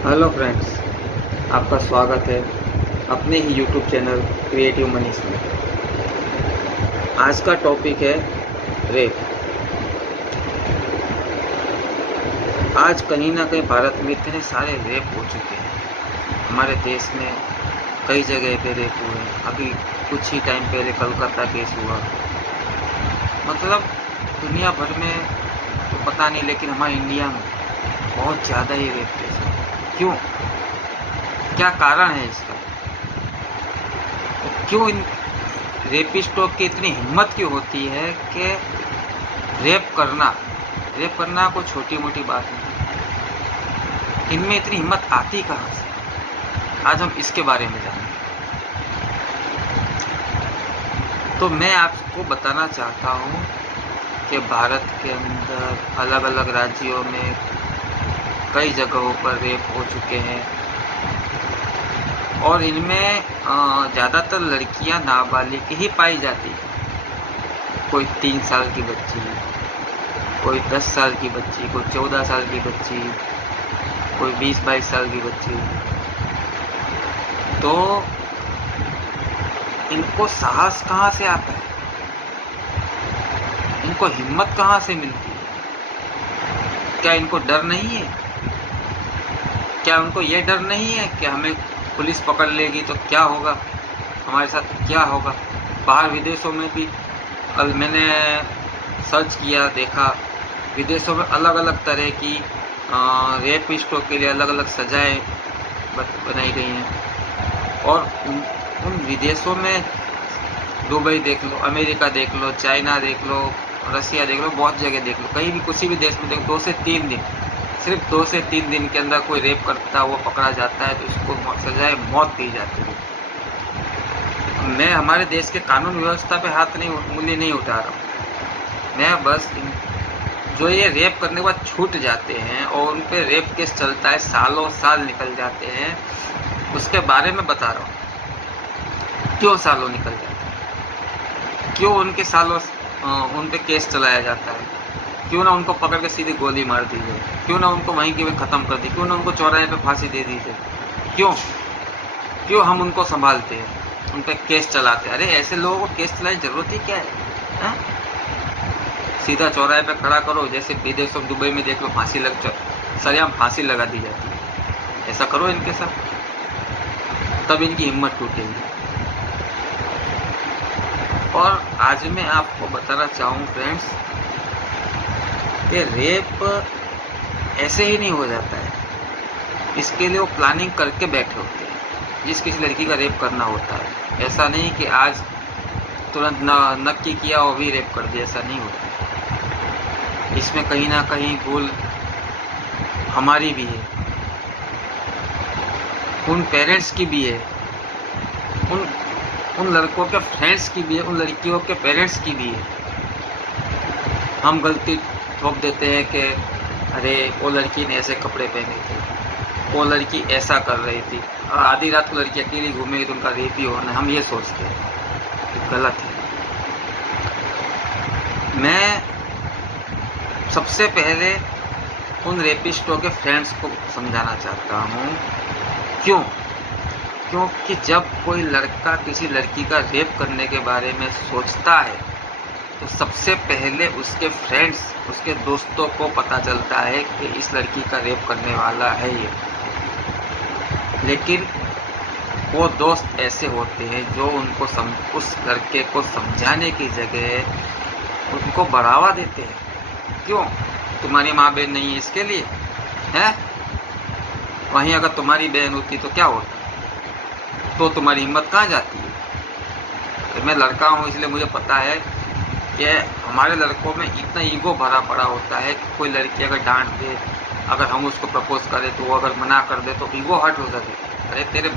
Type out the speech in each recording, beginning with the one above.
Hello friends, आपका स्वागत है अपने ही यूट्यूब चैनल क्रिएटिव मनीष में। आज का टॉपिक है रेप। आज कहीं ना कहीं भारत में इतने सारे रेप हो चुके हैं। हमारे देश में कई जगह पे रेप हुए हैं। अभी कुछ ही टाइम पहले कोलकाता केस हुआ। मतलब दुनिया भर में तो पता नहीं, लेकिन हमारे इंडिया में बहुत ज़्यादा ही रेप केस है। क्यों? क्या कारण है इसका? क्यों इन रेपिस्टों की इतनी हिम्मत क्यों होती है कि रेप करना कोई छोटी मोटी बात नहीं। इनमें इतनी हिम्मत आती कहाँ से? आज हम इसके बारे में जानेंगे। तो मैं आपको बताना चाहता हूँ कि भारत के अंदर अलग अलग राज्यों में कई जगहों पर रेप हो चुके हैं और इनमें ज़्यादातर लड़कियां नाबालिग ही पाई जाती है। कोई 3 साल की बच्ची, कोई 10 साल की बच्ची, कोई 14 साल की बच्ची, कोई 20-22 साल की बच्ची। तो इनको साहस कहाँ से आता है? इनको हिम्मत कहाँ से मिलती है? क्या इनको डर नहीं है? क्या उनको ये डर नहीं है कि हमें पुलिस पकड़ लेगी तो क्या होगा, हमारे साथ क्या होगा? बाहर विदेशों में भी मैंने सर्च किया, देखा विदेशों में अलग अलग तरह की रेपिस्टों के लिए अलग अलग सजाएं बनाई गई हैं। और उन विदेशों में दुबई देख लो, अमेरिका देख लो, चाइना देख लो, रसिया देख लो, बहुत जगह देख लो, कहीं भी किसी भी देश में देखो 2 से 3 दिन, सिर्फ 2 से 3 दिन के अंदर कोई रेप करता वो पकड़ा जाता है तो उसको सजाए मौत दी जाती है। मैं हमारे देश के कानून व्यवस्था पे हाथ उंगली नहीं उठा रहा हूँ। मैं बस जो ये रेप करने के बाद छूट जाते हैं और उन पर रेप केस चलता है, सालों साल निकल जाते हैं, उसके बारे में बता रहा हूँ। क्यों सालों निकल जाते हैं? क्यों उनके सालों उन पर केस चलाया जाता है? क्यों ना उनको पकड़ के सीधी गोली मार दी जाए? क्यों ना उनको वहीं के वहीं ख़त्म कर दी? क्यों ना उनको चौराहे पे फांसी दे दी जाए? क्यों हम उनको संभालते हैं, उन पर केस चलाते हैं? अरे ऐसे लोगों को केस चलाने की ज़रूरत ही क्या है? सीधा चौराहे पे खड़ा करो, जैसे विदेशों में दुबई में देख लो सरेआम फांसी लगा दी जाती है। ऐसा करो इनके साथ, तब इनकी हिम्मत टूटेगी। और आज मैं आपको बताना चाहूँ फ्रेंड्स, ये रेप ऐसे ही नहीं हो जाता है। इसके लिए वो प्लानिंग करके बैठे होते हैं। जिस किसी लड़की का रेप करना होता है, ऐसा नहीं कि आज तुरंत नक्की किया और भी रेप कर दिया, ऐसा नहीं होता। इसमें कहीं ना कहीं भूल हमारी भी है, उन पेरेंट्स की भी है, उन लड़कों के फ्रेंड्स की भी है, उन लड़कियों के पेरेंट्स की भी है। हम गलती ठोक देते हैं कि अरे वो लड़की ने ऐसे कपड़े पहने थे, वो लड़की ऐसा कर रही थी, और आधी रात को लड़की अकेली घूमेगी तो उनका रेप ही होना। हम ये सोचते हैं, तो गलत है। मैं सबसे पहले उन रेपिस्टों के फ्रेंड्स को समझाना चाहता हूँ। क्योंकि जब कोई लड़का किसी लड़की का रेप करने के बारे में सोचता है तो सबसे पहले उसके फ्रेंड्स, उसके दोस्तों को पता चलता है कि इस लड़की का रेप करने वाला है ये। लेकिन वो दोस्त ऐसे होते हैं जो उनको उस लड़के को समझाने की जगह उनको बढ़ावा देते हैं। क्यों? तुम्हारी माँ बहन नहीं है इसके लिए है? वहीं अगर तुम्हारी बहन होती तो क्या होता? तो तुम्हारी हिम्मत कहाँ जाती है? तो मैं लड़का हूँ इसलिए मुझे पता है कि हमारे लड़कों में इतना ईगो भरा पड़ा होता है कि कोई लड़की अगर डांट दे, अगर हम उसको प्रपोज करें तो वो अगर मना कर दे तो ईगो हर्ट हो जाती है। अरे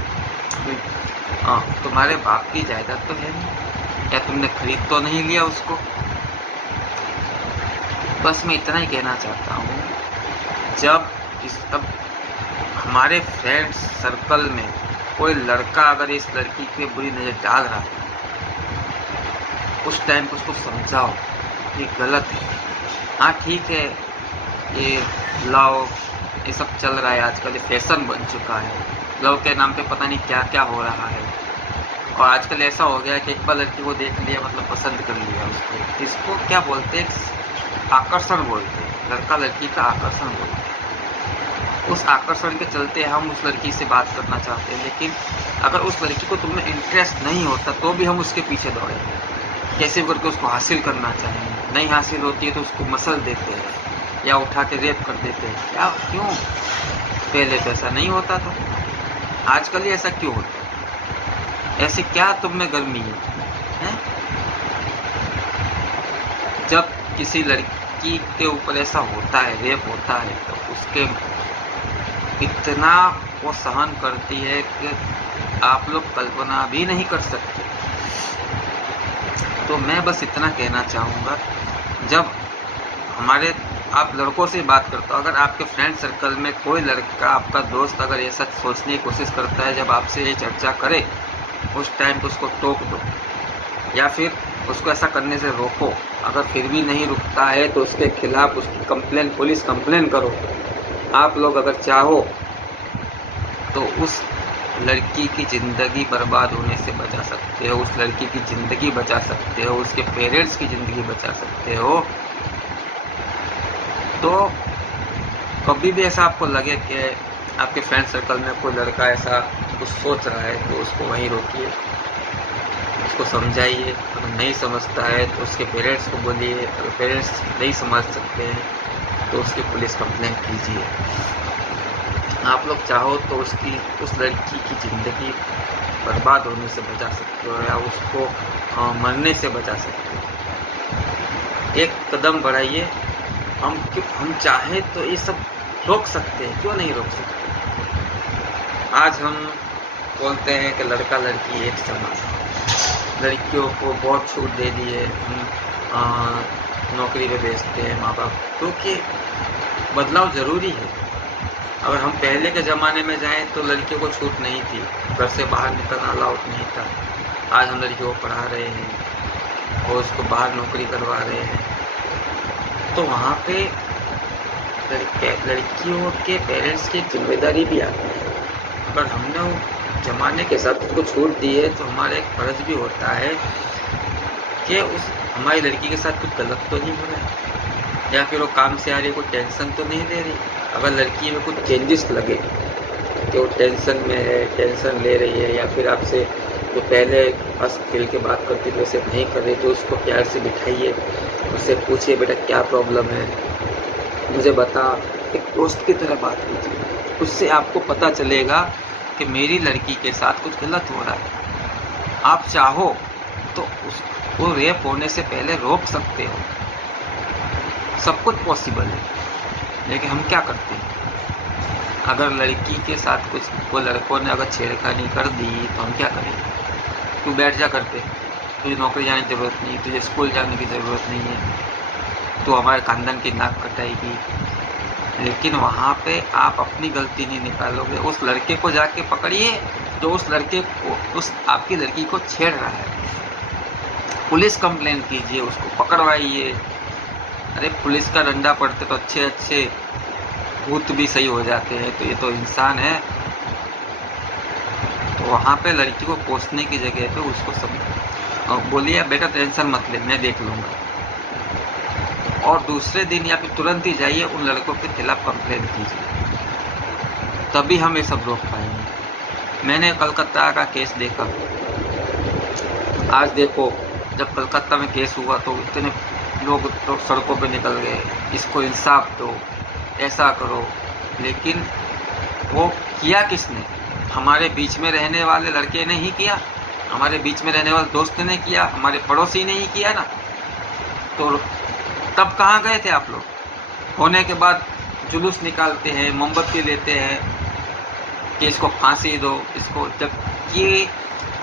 तुम्हारे बाप की जायदाद तो है नहीं, क्या तुमने खरीद तो नहीं लिया उसको? बस मैं इतना ही कहना चाहता हूँ, तब हमारे फ्रेंड्स सर्कल में कोई लड़का अगर इस लड़की पे बुरी नज़र डाल रहा है, उस टाइम पर उसको समझाओ ये गलत है। हाँ ठीक है, ये लाओ ये सब चल रहा है आजकल, ये फैशन बन चुका है। लव के नाम पे पता नहीं क्या क्या हो रहा है। और आजकल ऐसा हो गया कि एक बार लड़की को देख लिया मतलब पसंद कर लिया उसको। इसको क्या बोलते हैं, आकर्षण बोलते हैं, लड़का लड़की का आकर्षण बोलते हैं। उस आकर्षण के चलते हम उस लड़की से बात करना चाहते हैं, लेकिन अगर उस लड़की को तुमने इंटरेस्ट नहीं होता तो भी हम उसके पीछे दौड़ेंगे, कैसे भी करके उसको हासिल करना चाहेंगे। नहीं हासिल होती है तो उसको मसल देते हैं या उठा के रेप कर देते हैं। क्या, क्यों? पहले तो ऐसा नहीं होता था, आजकल ही ऐसा क्यों होता है? ऐसे क्या तुम में गर्मी है? जब किसी लड़की के ऊपर ऐसा होता है, रेप होता है, तो उसके इतना वो सहन करती है कि आप लोग कल्पना भी नहीं कर सकते। तो मैं बस इतना कहना चाहूँगा, जब हमारे आप लड़कों से बात करते हो, अगर आपके फ्रेंड सर्कल में कोई लड़का, आपका दोस्त अगर ऐसा सोचने की कोशिश करता है, जब आपसे ये चर्चा करे, उस टाइम पे उसको टोक दो या फिर उसको ऐसा करने से रोको। अगर फिर भी नहीं रुकता है तो उसके खिलाफ उसकी कंप्लेन, पुलिस कंप्लेन करो। आप लोग अगर चाहो तो उस लड़की की ज़िंदगी बर्बाद होने से बचा सकते हो, उस लड़की की ज़िंदगी बचा सकते हो, उसके पेरेंट्स की ज़िंदगी बचा सकते हो। तो कभी भी ऐसा आपको लगे कि आपके फ्रेंड सर्कल में कोई लड़का ऐसा कुछ सोच रहा है तो उसको वहीं रोकिए, उसको समझाइए। अगर नहीं समझता है तो उसके पेरेंट्स को बोलिए, अगर पेरेंट्स नहीं समझ सकते हैं तो उसकी पुलिस कंप्लेंट कीजिए। आप लोग चाहो तो उस लड़की की ज़िंदगी बर्बाद होने से बचा सकते हो या उसको मरने से बचा सकते हो। एक कदम बढ़ाइए। हम चाहें तो ये सब रोक सकते हैं, क्यों नहीं रोक सकते? आज हम बोलते हैं कि लड़का लड़की एक समान, लड़कियों को बहुत छूट दे दी है, हम नौकरी पे भेजते हैं माँ बाप, क्योंकि बदलाव ज़रूरी है। अगर हम पहले के ज़माने में जाएं तो लड़कियों को छूट नहीं थी, घर से बाहर निकलना अलाउड नहीं था। आज हम लड़कियों को पढ़ा रहे हैं और उसको बाहर नौकरी करवा रहे हैं, तो वहाँ पे लड़कियों के पेरेंट्स की जिम्मेदारी भी आती है। अगर हमने ज़माने के साथ उसको छूट दी है तो हमारा एक फ़र्ज़ भी होता है कि उस हमारी लड़की के साथ कुछ गलत तो नहीं हो रहा है, या फिर वो काम से आ रही है, कोई टेंशन तो नहीं ले रही। अगर लड़की में कुछ चेंजेस लगे कि वो टेंशन में है, टेंशन ले रही है, या फिर आपसे जो पहले हंस खेल के बात करती थी वैसे नहीं कर रही, तो उसको प्यार से बिठाइए, उससे पूछिए बेटा क्या प्रॉब्लम है, मुझे बता। एक दोस्त की तरह बात कीजिए, उससे आपको पता चलेगा कि मेरी लड़की के साथ कुछ गलत हो रहा है। आप चाहो तो उसको रेप होने से पहले रोक सकते हो, सब कुछ पॉसिबल है। लेकिन हम क्या करते हैं? अगर लड़की के साथ कुछ वो लड़कों ने अगर छेड़खानी कर दी तो हम क्या करेंगे? तू बैठ जा करते, तुझे नौकरी जाने की ज़रूरत नहीं, तुझे स्कूल जाने की ज़रूरत नहीं है, तो हमारे खानदान की नाक कटाएगी। लेकिन वहाँ पे आप अपनी गलती नहीं निकालोगे। उस लड़के को जाके पकड़िए जो उस लड़के को, उस आपकी लड़की को छेड़ रहा है, पुलिस कंप्लेन कीजिए, उसको पकड़वाइए। अरे पुलिस का डंडा पड़ते तो अच्छे अच्छे भूत भी सही हो जाते हैं, तो ये तो इंसान है। तो वहाँ पे लड़की को कोसने की जगह पे उसको सब बोलिए बेटा टेंशन मत ले, मैं देख लूँगा। और दूसरे दिन या फिर तुरंत ही जाइए उन लड़कों के खिलाफ कंप्लेंट कीजिए, तभी हम ये सब रोक पाएंगे। मैंने कलकत्ता का केस देखा। आज देखो, जब कलकत्ता में केस हुआ तो इतने लोग तो सड़कों पे निकल गए, इसको इंसाफ दो, ऐसा करो। लेकिन वो किया किसने? हमारे बीच में रहने वाले लड़के ने ही किया, हमारे बीच में रहने वाले दोस्त ने किया, हमारे पड़ोसी ने ही किया ना। तो तब कहाँ गए थे आप लोग? होने के बाद जुलूस निकालते हैं, मोमबत्ती लेते हैं कि इसको फांसी दो, इसको। जब ये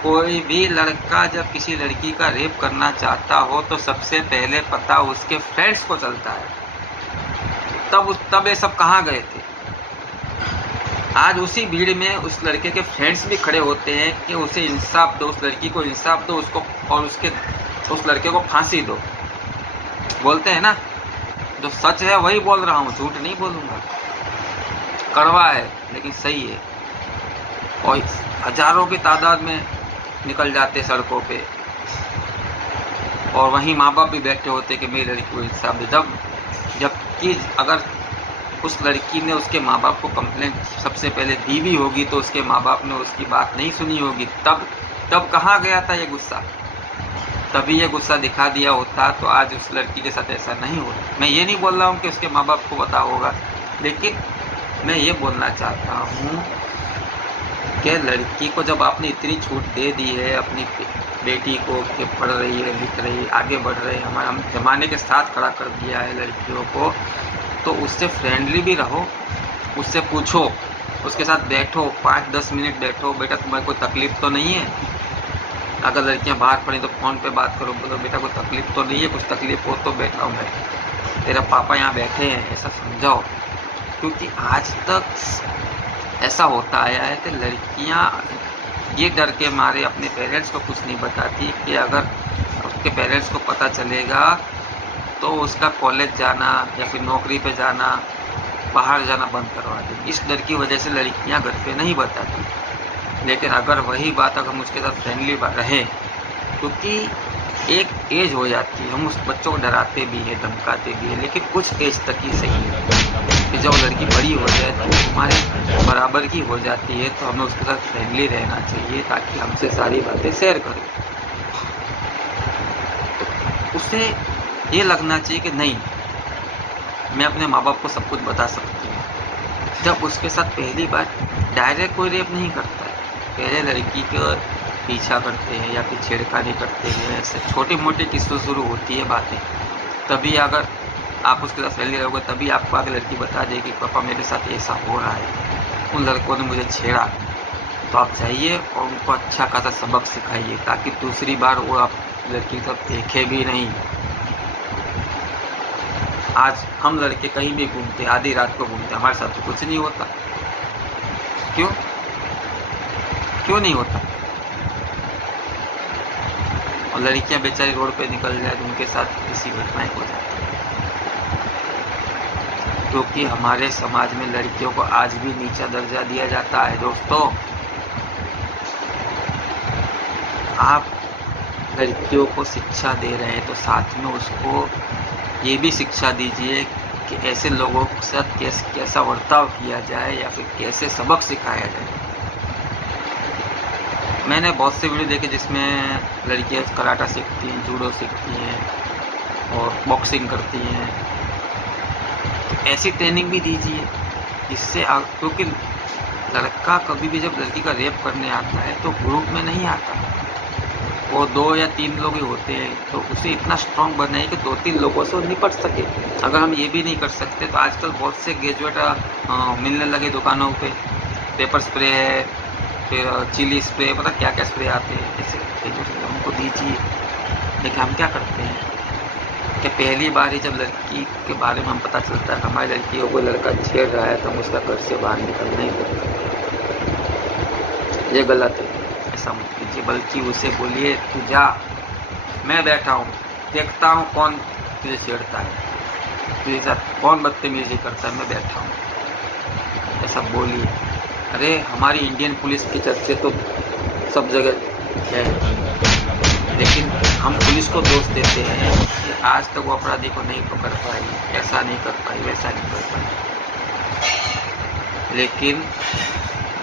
कोई भी लड़का जब किसी लड़की का रेप करना चाहता हो तो सबसे पहले पता उसके फ्रेंड्स को चलता है। तब ये सब कहाँ गए थे? आज उसी भीड़ में उस लड़के के फ्रेंड्स भी खड़े होते हैं कि उसे इंसाफ दो, उस लड़की को इंसाफ दो, उसको और उस लड़के को फांसी दो। बोलते हैं ना, जो सच है वही बोल रहा हूँ, झूठ नहीं बोलूँगा। कड़वा है लेकिन सही है, और हजारों की तादाद में निकल जाते सड़कों पे, और वहीं माँ बाप भी बैठे होते कि मेरी लड़की को इंसाफ दे। जबकि अगर उस लड़की ने उसके माँ बाप को कंप्लेंट सबसे पहले दी भी होगी तो उसके माँ बाप ने उसकी बात नहीं सुनी होगी, तब कहाँ गया था ये गुस्सा? तभी ये गुस्सा दिखा दिया होता तो आज उस लड़की के साथ ऐसा नहीं होता। मैं ये नहीं बोल रहा हूँ कि उसके माँ बाप को पता होगा, लेकिन मैं ये बोलना चाहता हूँ कि लड़की को जब आपने इतनी छूट दे दी है अपनी बेटी को कि पढ़ रही है, लिख रही है, आगे बढ़ रही है, हम ज़माने के साथ खड़ा कर दिया है लड़कियों को, तो उससे फ्रेंडली भी रहो, उससे पूछो, उसके साथ बैठो, 5-10 मिनट बैठो, बेटा तुम्हें कोई तकलीफ़ तो नहीं है? अगर लड़कियां बाहर पड़ी तो फ़ोन पे बात करो, बोलो बेटा कोई तकलीफ़ तो नहीं है, कुछ तकलीफ़ हो तो बैठा हूँ मैं, तेरा पापा यहाँ बैठे हैं, ऐसा समझाओ। क्योंकि आज तक ऐसा होता आया है कि लड़कियां ये डर के मारे अपने पेरेंट्स को कुछ नहीं बताती कि अगर उसके पेरेंट्स को पता चलेगा तो उसका कॉलेज जाना या फिर नौकरी पे जाना, बाहर जाना बंद करवा देगी। इस डर की वजह से लड़कियां घर पे नहीं बताती। लेकिन अगर वही बात अगर हम उसके साथ फ्रेंडली रहे, क्योंकि एक एज हो जाती है, हम उस बच्चों को डराते भी हैं, धमकाते भी हैं, लेकिन कुछ एज तक ही सही है कि जब लड़की बड़ी हो जाए तो हमारे बराबर की हो जाती है, तो हमें उसके साथ फ्रेंडली रहना चाहिए ताकि हमसे सारी बातें शेयर करें। तो उसे ये लगना चाहिए कि नहीं, मैं अपने माँ बाप को सब कुछ बता सकती हूँ। जब उसके साथ पहली बार डायरेक्ट कोई रेप नहीं करता है, पहले लड़की को पीछा करते हैं या फिर छेड़खानी करते हैं, ऐसे छोटी मोटी किस्सों शुरू होती है बातें, तभी अगर आप उसके साथ फ्रेंडली रहोगे तभी आपको आगे लड़की बता देगी पापा मेरे साथ ऐसा हो रहा है, उन लड़कों ने मुझे छेड़ा। तो आप जाइए और उनको अच्छा खासा सबक सिखाइए ताकि दूसरी बार वो आप लड़की की तरफ देखे भी नहीं। आज हम लड़के कहीं भी घूमते, आधी रात को घूमते, हमारे साथ तो कुछ नहीं होता। क्यों नहीं होता? और लड़कियां बेचारी रोड पे निकल जाए तो उनके साथ किसी घटनाएं हो जाती है, क्योंकि हमारे समाज में लड़कियों को आज भी नीचा दर्जा दिया जाता है। दोस्तों, आप लड़कियों को शिक्षा दे रहे हैं तो साथ में उसको ये भी शिक्षा दीजिए कि ऐसे लोगों के साथ कैसा बर्ताव किया जाए या फिर कैसे सबक सिखाया जाए। मैंने बहुत से वीडियो देखे जिसमें लड़कियां कराटा सीखती हैं, जूडो सीखती हैं और बॉक्सिंग करती हैं। ऐसी ट्रेनिंग भी दीजिए जिससे क्योंकि लड़का कभी भी जब लड़की का रेप करने आता है तो ग्रुप में नहीं आता, वो 2 या 3 लोग ही होते हैं, तो उसे इतना स्ट्रॉन्ग बनाइए कि 2-3 लोगों से निपट सके। अगर हम ये भी नहीं कर सकते तो आजकल बहुत से गैजेट मिलने लगे दुकानों पे, पेपर स्प्रे है, फिर चिली स्प्रे, पता क्या क्या स्प्रे आते हैं, ऐसे गैजेट हमको दीजिए। लेकिन हम क्या करते हैं कि पहली बार ही जब लड़की के बारे में हम पता चलता है हमारी लड़की को कोई लड़का छेड़ रहा है तो हम उसका घर से बाहर निकलना ही पड़ता। ये गलत है, ऐसा मत कीजिए, बल्कि उसे बोलिए तू जा, मैं बैठा हूँ, देखता हूँ कौन तुझे छेड़ता है, तुझे साथ कौन बदतमीजी करता है, मैं बैठा हूँ, ऐसा बोलिए। अरे हमारी इंडियन पुलिस की चर्चे तो सब जगह है, लेकिन हम पुलिस को दोष देते हैं कि आज तक वो अपराधी को नहीं पकड़ पाई, ऐसा नहीं कर पाई, वैसा नहीं कर पाई। लेकिन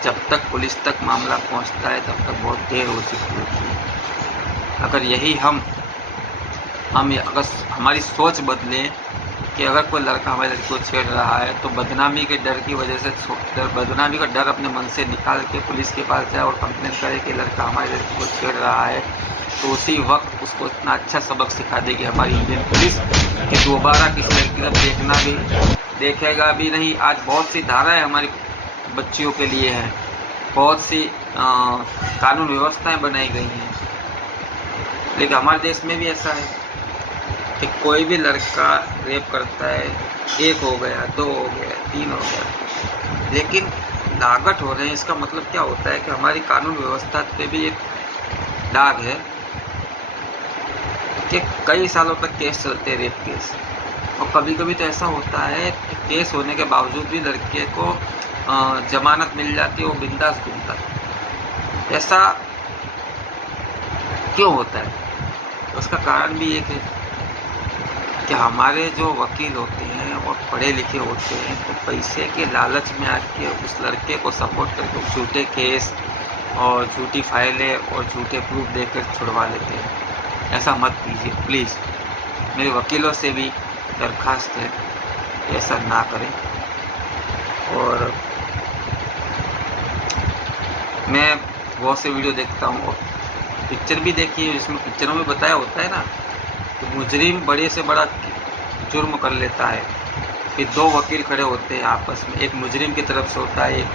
जब तक पुलिस तक मामला पहुंचता है तब तक बहुत देर हो चुकी होती है। अगर यही हम अगर हमारी सोच बदले कि अगर कोई लड़का हमारी लड़की को छेड़ रहा है तो बदनामी के डर की वजह से बदनामी का डर अपने मन से निकाल के पुलिस के पास जाए और कंप्लेन करे कि लड़का हमारी लड़की को छेड़ रहा है, तो उसी वक्त उसको इतना अच्छा सबक सिखा देगी हमारी इंडियन पुलिस कि दोबारा किसी लड़की को देखेगा भी नहीं। आज बहुत सी धाराएं हमारी बच्चियों के लिए हैं, बहुत सी कानून व्यवस्थाएं बनाई गई हैं, लेकिन हमारे देश में भी ऐसा है कि कोई भी लड़का रेप करता है, 1 हो गया, 2 हो गया, 3 हो गया, लेकिन दागट हो रहे हैं। इसका मतलब क्या होता है कि हमारी कानून व्यवस्था पे भी एक दाग है कि कई सालों तक केस चलते हैं, रेप केस। और कभी कभी तो ऐसा होता है कि केस होने के बावजूद भी लड़के को जमानत मिल जाती है, वो बिंदास घूमता है। ऐसा क्यों होता है? उसका कारण भी एक है कि हमारे जो वकील होते हैं वो पढ़े लिखे होते हैं, तो पैसे के लालच में आके उस लड़के को सपोर्ट करके झूठे केस और झूठी फाइलें और झूठे प्रूफ देकर छुड़वा लेते हैं। ऐसा मत कीजिए प्लीज़, मेरे वकीलों से भी दरख्वास्त है ऐसा ना करें। और मैं बहुत से वीडियो देखता हूँ और पिक्चर भी देखी है, जिसमें पिक्चरों में बताया होता है ना, तो मुजरिम बड़े से बड़ा जुर्म कर लेता है, फिर दो वकील खड़े होते हैं आपस में, एक मुजरिम की तरफ से होता है, एक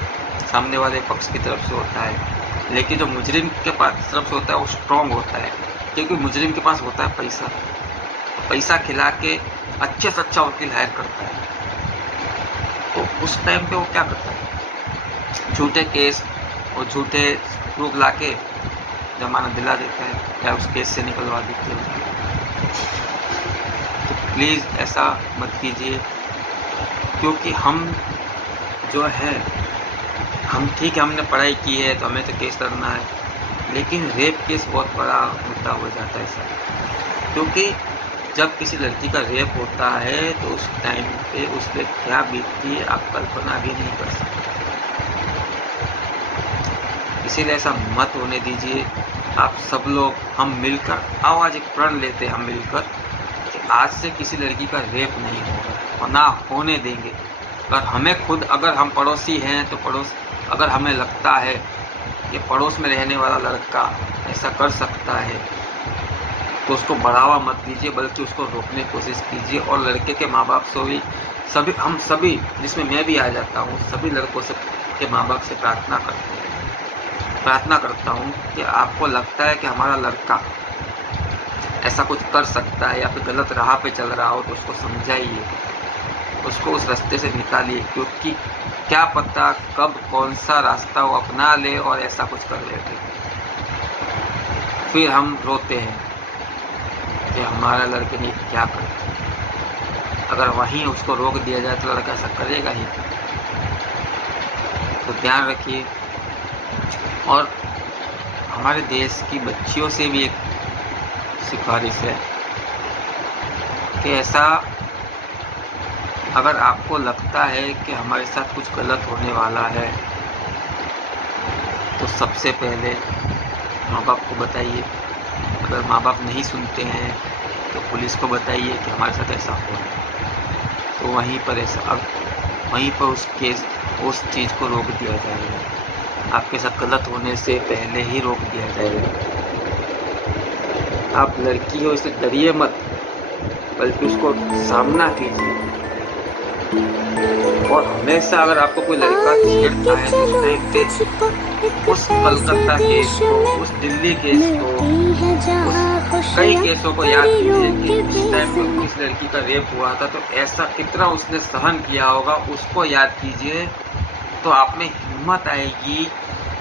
सामने वाले पक्ष की तरफ से होता है। लेकिन जो मुजरिम के पास तरफ से होता है वो स्ट्रॉन्ग होता है, क्योंकि मुजरिम के पास होता है पैसा, पैसा खिला के अच्छे से अच्छा वकील हायर करता है। तो उस टाइम पे वो क्या करता है, झूठे केस और झूठे प्रूफ ला के जमानत दिला देता है या उस केस से निकलवा देते हैं। तो प्लीज़ ऐसा मत कीजिए, क्योंकि हम जो है, हम ठीक है हमने पढ़ाई की है तो हमें तो केस लड़ना है, लेकिन रेप केस बहुत बड़ा मुद्दा हो जाता है सर। क्योंकि जब किसी लड़की का रेप होता है तो उस टाइम पे उस पर क्या बीतती है आप कल्पना भी नहीं कर सकते। इसीलिए ऐसा मत होने दीजिए। आप सब लोग हम मिलकर आवाज़ एक प्रण लेते हैं, हम मिलकर कि आज से किसी लड़की का रेप नहीं होगा और ना होने देंगे। अगर हमें खुद, अगर हम पड़ोसी हैं तो पड़ोस, अगर हमें लगता है कि पड़ोस में रहने वाला लड़का ऐसा कर सकता है तो उसको बढ़ावा मत दीजिए, बल्कि उसको रोकने की कोशिश कीजिए। और लड़के के माँ बाप से भी, सभी, हम सभी, जिसमें मैं भी आ जाता हूँ, सभी लड़कों से के माँ बाप से प्रार्थना करता हूँ कि आपको लगता है कि हमारा लड़का ऐसा कुछ कर सकता है या फिर गलत राह पे चल रहा हो तो उसको समझाइए, उसको उस रास्ते से निकालिए, क्योंकि क्या पता कब कौन सा रास्ता वो अपना ले और ऐसा कुछ कर लेते। फिर हम रोते हैं कि हमारा लड़के ने क्या कर। अगर वहीं उसको रोक दिया जाए तो लड़का ऐसा करेगा ही। तो ध्यान रखिए। और हमारे देश की बच्चियों से भी एक सिफारिश है कि ऐसा, अगर आपको लगता है कि हमारे साथ कुछ गलत होने वाला है तो सबसे पहले माँ बाप को बताइए। अगर माँ बाप नहीं सुनते हैं तो पुलिस को बताइए कि हमारे साथ ऐसा हो रहा है, तो वहीं पर ऐसा, अब वहीं पर उस चीज़ को रोक दिया जाएगा। आपके साथ गलत होने से पहले ही रोक दिया जाएगा। आप लड़की हो इससे डरिए मत, बल्कि उसको सामना कीजिए। और हमेशा अगर आपको कोई लड़का छेड़ता है तो उस टाइम पे उस कलकत्ता केस को, उस दिल्ली केस को, उस कई केसों को याद कीजिए कि उस टाइम पे इस लड़की का रेप हुआ था, तो ऐसा कितना उसने सहन किया होगा, उसको याद कीजिए। तो आप में हिम्मत आएगी।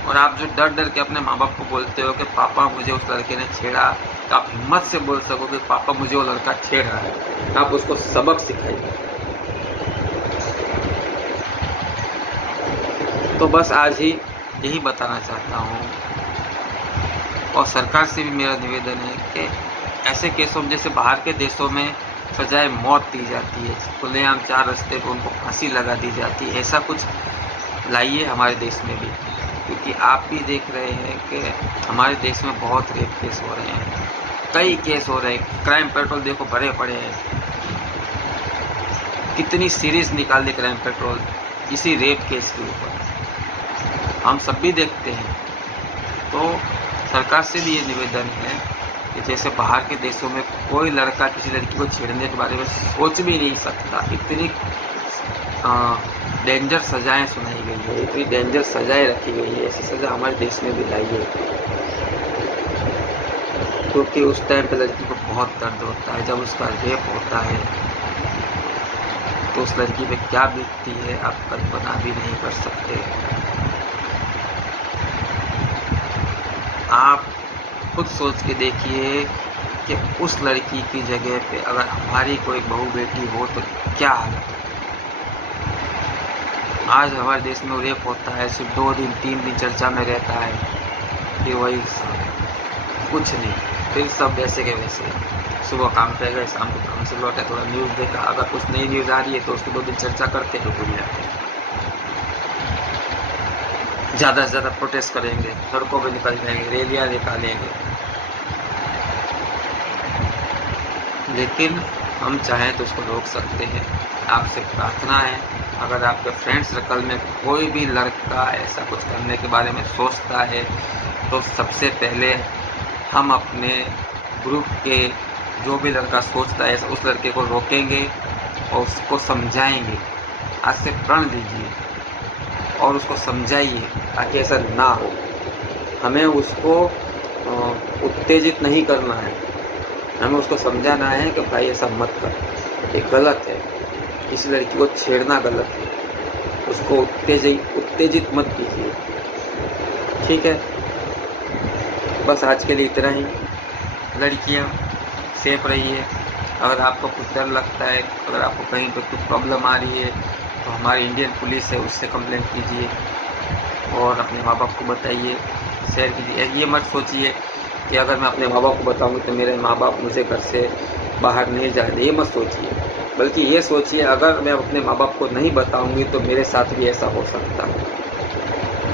और आप जो डर डर के अपने माँ बाप को बोलते हो कि पापा मुझे उस लड़के ने छेड़ा, तो आप हिम्मत से बोल सकोगे पापा मुझे वो लड़का छेड़ रहा है। आप उसको सबक सिखाइए। तो बस आज ही यही बताना चाहता हूँ। और सरकार से भी मेरा निवेदन है कि ऐसे केसों में, जैसे बाहर के देशों में सजाए मौत दी जाती है, खुलेआम 4 रास्ते पर उनको फांसी लगा दी जाती है, ऐसा कुछ लाइए हमारे देश में भी। क्योंकि आप भी देख रहे हैं कि हमारे देश में बहुत रेप केस हो रहे हैं, कई केस हो रहे हैं। क्राइम पेट्रोल देखो भरे पड़े हैं, कितनी सीरीज निकाल दी क्राइम पेट्रोल इसी रेप केस के ऊपर, हम सब भी देखते हैं। तो सरकार से भी ये निवेदन है कि जैसे बाहर के देशों में कोई लड़का किसी लड़की को छेड़ने के बारे में सोच भी नहीं सकता, इतनी डेंजर सजाएं सुनाई गई है, इतनी डेंजर सजाएं रखी गई है, ऐसी सज़ा हमारे देश में भी लाई है। क्योंकि उस टाइम पे लड़की को बहुत दर्द होता है, जब उसका रेप होता है तो उस लड़की पे क्या बीतती है आप कल्पना भी नहीं कर सकते। आप खुद सोच के देखिए कि उस लड़की की जगह पे अगर हमारी कोई बहू बेटी हो तो क्या हालत है। आज हमारे देश में रेप होता है, सिर्फ 2 दिन 3 दिन चर्चा में रहता है, फिर वही कुछ नहीं, फिर सब वैसे के वैसे। सुबह काम पे गए, शाम को काम से लौटे, थोड़ा न्यूज़ देखा, अगर कुछ नई न्यूज़ आ रही है तो उसको 2 दिन चर्चा करते तो भूल जाते। ज़्यादा से ज़्यादा प्रोटेस्ट करेंगे, सड़कों पे निकल जाएंगे, रैलियाँ निकालेंगे, लेकिन हम चाहें तो उसको रोक सकते हैं। आपसे प्रार्थना है, अगर आपके फ्रेंड सर्कल में कोई भी लड़का ऐसा कुछ करने के बारे में सोचता है तो सबसे पहले हम अपने ग्रुप के जो भी लड़का सोचता है उस लड़के को रोकेंगे और उसको समझाएंगे। आज से प्रण लीजिए और उसको समझाइए ताकि ऐसा ना हो। हमें उसको उत्तेजित नहीं करना है, हमें उसको समझाना है कि भाई ऐसा मत कर, ये गलत है, इस लड़की को छेड़ना गलत है, उसको उत्तेजित मत कीजिए। ठीक है, बस आज के लिए इतना ही। लड़कियां सेफ रहिए। अगर आपको कुछ डर लगता है, अगर आपको कहीं पर कुछ प्रॉब्लम आ रही है तो हमारी इंडियन पुलिस है, उससे कंप्लेंट कीजिए और अपने माँ बाप को बताइए, शेयर कीजिए। ये मत सोचिए कि अगर मैं अपने माँ बाप को बताऊँगी तो मेरे माँ बाप मुझे घर से बाहर नहीं जाने, ये मत सोचिए, बल्कि ये सोचिए अगर मैं अपने माँ बाप को नहीं बताऊँगी तो मेरे साथ भी ऐसा हो सकता है,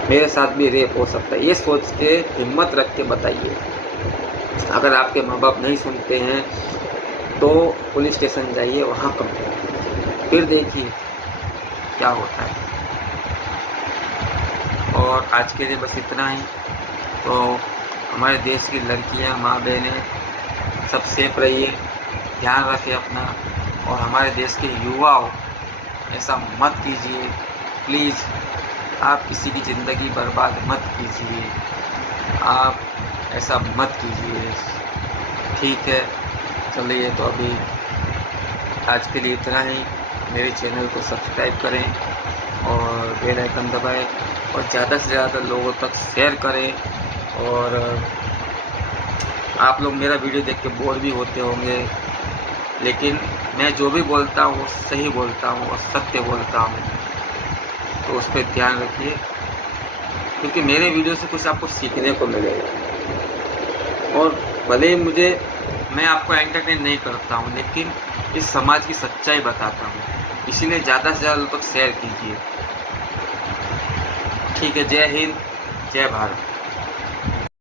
मेरे साथ भी रेप हो सकता है। ये सोच के हिम्मत रख के बताइए। अगर आपके माँ बाप नहीं सुनते हैं तो पुलिस स्टेशन जाइए, वहाँ कंप्लेंट कीजिए, फिर देखिए क्या होता है। और आज के लिए बस इतना ही। तो हमारे देश की लड़कियां, माँ बहनें सब सेफ रहिए, ध्यान रखें अपना। और हमारे देश के युवाओं ऐसा मत कीजिए प्लीज़, आप किसी की ज़िंदगी बर्बाद मत कीजिए, आप ऐसा मत कीजिए। ठीक है, चलिए तो अभी आज के लिए इतना ही। मेरे चैनल को सब्सक्राइब करें और बेल आइकन दबाएं और ज़्यादा से ज़्यादा लोगों तक शेयर करें। और आप लोग मेरा वीडियो देख के बोर भी होते होंगे, लेकिन मैं जो भी बोलता हूँ वो सही बोलता हूँ और सत्य बोलता हूँ, तो उस पर ध्यान रखिए, क्योंकि मेरे वीडियो से कुछ आपको सीखने को मिलेगा। और भले ही मैं आपको एंटरटेन नहीं करता हूँ, लेकिन इस समाज की सच्चाई बताता हूँ, इसीलिए ज़्यादा से ज़्यादा लोग तक शेयर कीजिए। ठीक है, जय हिंद, जय भारत।